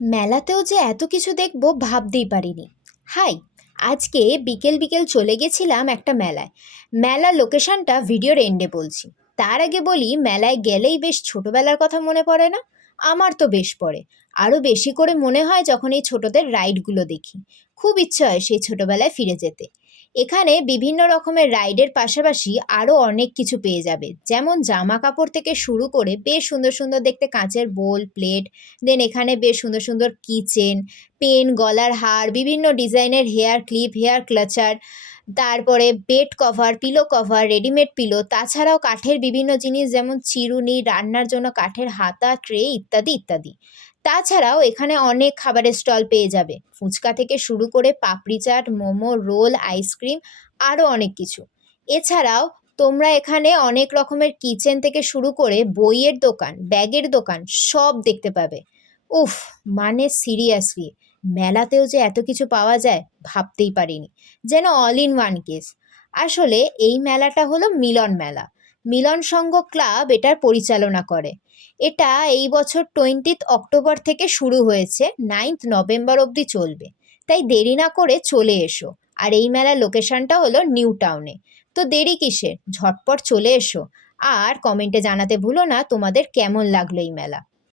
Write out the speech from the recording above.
মেলাতেও যে এত কিছু দেখব ভাবতেই পারিনি। হাই, আজকে বিকেল বিকেল চলে গেছিলাম একটা মেলায়। মেলার লোকেশনটা ভিডিওর এন্ডে বলছি। তার আগে বলি, মেলায় গেলেই বেশ ছোটবেলার কথা মনে পড়ে না? আমার তো বেশ পড়ে। আরও বেশি করে মনে হয় যখন এই ছোটদের রাইডগুলো দেখি। খুব ইচ্ছে হয় সেই ছোটবেলায় ফিরে যেতে। এখানে বিভিন্ন রকমের রাইডের পাশাপাশি আরও অনেক কিছু পেয়ে যাবে, যেমন জামা কাপড় থেকে শুরু করে বেশ সুন্দর সুন্দর দেখতে কাঁচের বোল, প্লেট। দেন এখানে বেশ সুন্দর সুন্দর কিচেন, পেন, গলার হার, বিভিন্ন ডিজাইনের হেয়ার ক্লিপ, হেয়ার ক্লাচার, তারপরে bed cover, pillow cover, readymade pillow, তাছাড়াও কাঠের বিভিন্ন জিনিস যেমন চিরুনি, রান্নার জন্য কাঠের হাতা, ট্রে ইত্যাদি ইত্যাদি। তাছাড়াও এখানে অনেক খাবারের স্টল পেয়ে যাবে, ফুচকা থেকে শুরু করে পাপড়ি চাট, মোমো, রোল, আইসক্রিম, আরও অনেক কিছু। এছাড়াও তোমরা এখানে অনেক রকমের কিচেন থেকে শুরু করে বইয়ের দোকান, ব্যাগের দোকান সব দেখতে পাবে। উফ! মানে সিরিয়াসলি, মেলাতেও যে এত কিছু পাওয়া যায় ভাবতেই পারিনি। যেন অল ইন ওয়ান কেস। আসলে এই মেলাটা হলো মিলন মেলা। মিলন সংঘ ক্লাব এটার পরিচালনা করে। এটা এই বছর 20th অক্টোবর থেকে শুরু হয়েছে, 9th নভেম্বর অবধি চলবে। তাই দেরি না করে চলে এসো। আর এই মেলার লোকেশনটা হলো নিউ টাউনে। তো দেরি কিসের? ঝটপট চলে এসো। আর কমেন্টে জানাতে ভুলো না তোমাদের কেমন লাগলো এই মেলা।